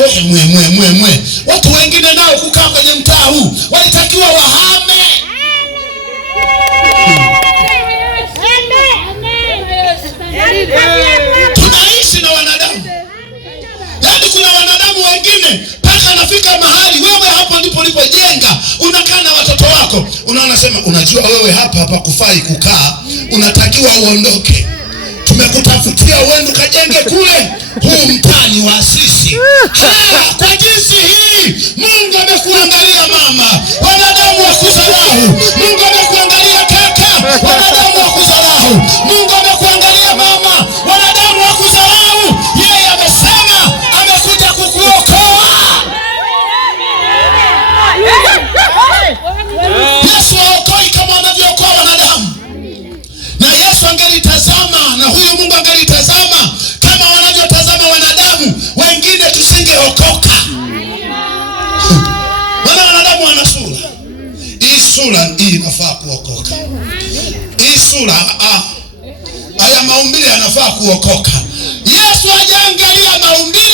wewe. Watu wengine nao kukaa kwenye mtaa huu walitakiwa wahame. Tunaishi na wanadamu. Yaani kuna wanadamu wengine mpaka anafika mahali, wewe hapo ndipo ulipojenga, unakaa na watoto wako, unaona sema, unajua wewe hapa kufai kukaa, unatakiwa uondoke. Tumekutafutia uende kajenge kule, huu mtani wa sisi. Kwa jinsi hii Mungu amekuangalia mama, wanadamu wa kuzalau. Mungu amekuangalia kaka, wanadamu wa kuzalau. Mungu amekuangalia mama, wanadamu wa kuzalau. Yeye amesema amekuja kukuokoa. Yesu haokoi kama anavyookoa wanadamu. Na Yesu angelitazama, na huyu Mungu angelitazama kama wanavyotazama wanadamu, wengine tusingeokoka. Wana wanadamu wana sura. Hii sura hii inafaa kuokoka. Hii sura haya maumbile yanafaa kuokoka. Yesu hajaangalia maumbile.